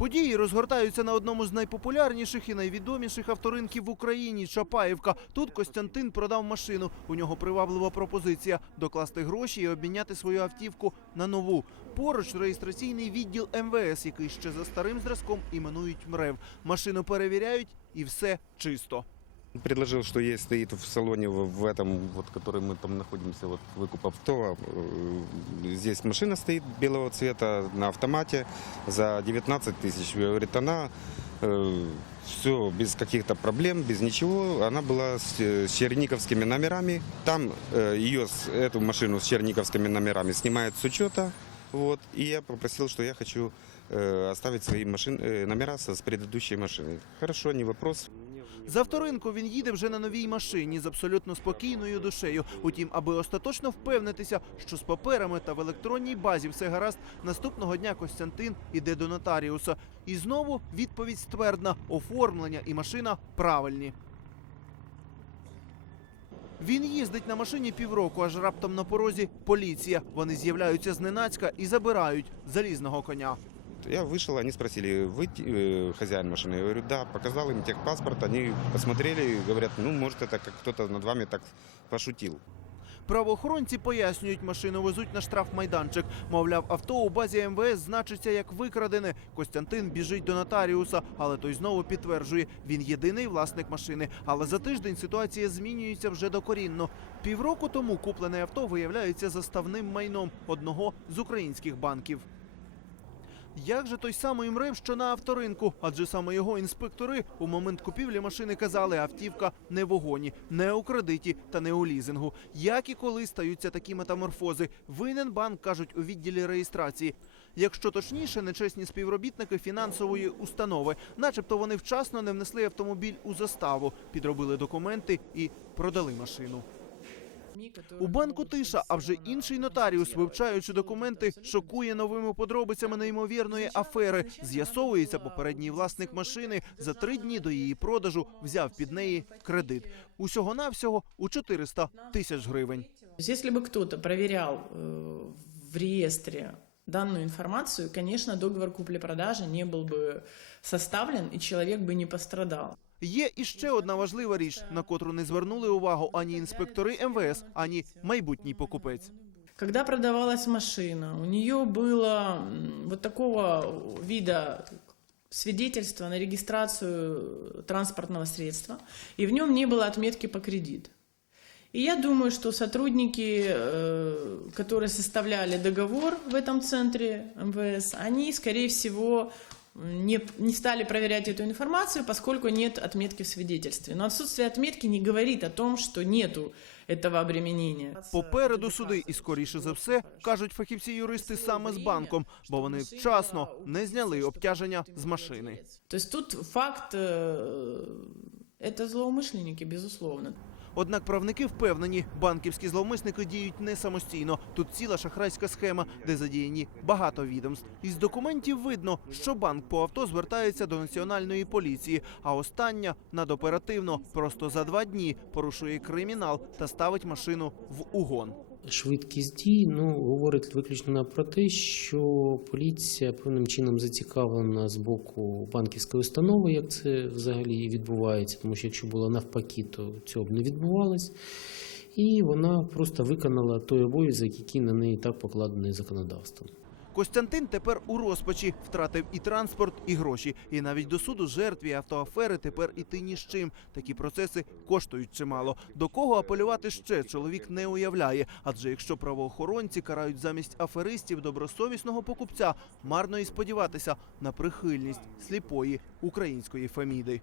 Події розгортаються на одному з найпопулярніших і найвідоміших авторинків в Україні Чапаєвка. Тут Костянтин продав машину. У нього приваблива пропозиція докласти гроші і обміняти свою автівку на нову. Поруч реєстраційний відділ МВС, який ще за старим зразком іменують МРЕВ. Машину перевіряють і все чисто. Предложил, что есть, стоит в салоне в, в этом, вот, который мы там находимся, вот выкуп авто. Э, Здесь машина стоит белого цвета на автомате за 19 тысяч. Говорит, она все без каких-то проблем, без ничего. Она была с, э, с черниковскими номерами. Там э, ее, с- эту машину с черниковскими номерами снимают с учета. Вот, и я попросил, что я хочу э, оставить свои машин, э, номера со, с предыдущей машины. Хорошо, не вопрос. З авторинку він їде вже на новій машині з абсолютно спокійною душею. Утім, аби остаточно впевнитися, що з паперами та в електронній базі все гаразд, наступного дня Костянтин іде до нотаріуса. І знову відповідь ствердна: оформлення і машина правильні. Він їздить на машині півроку, аж раптом на порозі поліція. Вони з'являються зненацька і забирають залізного коня. Я вышел, они спросили, вы э, хозяин машины? Я говорю, да, показал им техпаспорт, они посмотрели и говорят, ну, может, это как кто-то над вами так пошутил. Правоохоронці пояснюють, машину везуть на штрафмайданчик. Мовляв, авто у базі МВС значиться як викрадене. Костянтин біжить до нотаріуса, але той знову підтверджує, він єдиний власник машини. Але за тиждень ситуація змінюється вже докорінно. Півроку тому куплене авто виявляється заставним майном одного з українських банків. Як же той самий МРЕВ, що на авторинку? Адже саме його інспектори у момент купівлі машини казали, автівка не в огоні, не у кредиті та не у лізингу. Як і коли стаються такі метаморфози? Винен банк кажуть у відділі реєстрації. Якщо точніше, нечесні співробітники фінансової установи, начебто вони вчасно не внесли автомобіль у заставу, підробили документи і продали машину. У банку тиша, а вже інший нотаріус, вивчаючи документи, шокує новими подробицями неймовірної афери. З'ясовується, попередній власник машини за три дні до її продажу взяв під неї кредит. Усього навсього у 400 тисяч гривень. То есть, Если бы кто-то проверял э, в реестре данную информацию, конечно, договор купли-продажи не был бы составлен, и человек бы не пострадал. Є іще одна важлива річ, на котру не звернули увагу ані інспектори МВС, ані майбутній покупець. Когда продавалась машина, у нее было м, вот такого вида свидетельство на регистрацию транспортного средства, и в нем не было отметки по кредиту. И я думаю, что сотрудники, э, которые составляли договор в этом центре МВС, они, скорее всего, не, не стали проверять эту информацию, поскольку нет отметки в свидетельстве. Но отсутствие отметки не говорит о том, что нету этого обременения. Попереду суди, і скоріше за все кажуть фахівці-юристи саме з банком, бо вони вчасно не зняли обтяження з машини. То есть тут факт э, это злоумышленники, безусловно. Однак правники впевнені, банківські зловмисники діють не самостійно. Тут ціла шахрайська схема, де задіяні багато відомств. Із документів видно, що банк по авто звертається до національної поліції, а остання надоперативно просто за два дні порушує кримінал та ставить машину в угон. Швидкість дій ну, говорить виключно про те, що поліція певним чином зацікавлена з боку банківської установи, як це взагалі відбувається, тому що якщо було навпаки, то цього б не відбувалось. І вона просто виконала той обов'язок, який на неї так покладений законодавством. Костянтин тепер у розпачі втратив і транспорт, і гроші. І навіть до суду жертві автоафери тепер іти ні з чим. Такі процеси коштують чимало. До кого апелювати ще чоловік не уявляє. Адже якщо правоохоронці карають замість аферистів добросовісного покупця, марно і сподіватися на прихильність сліпої української феміди.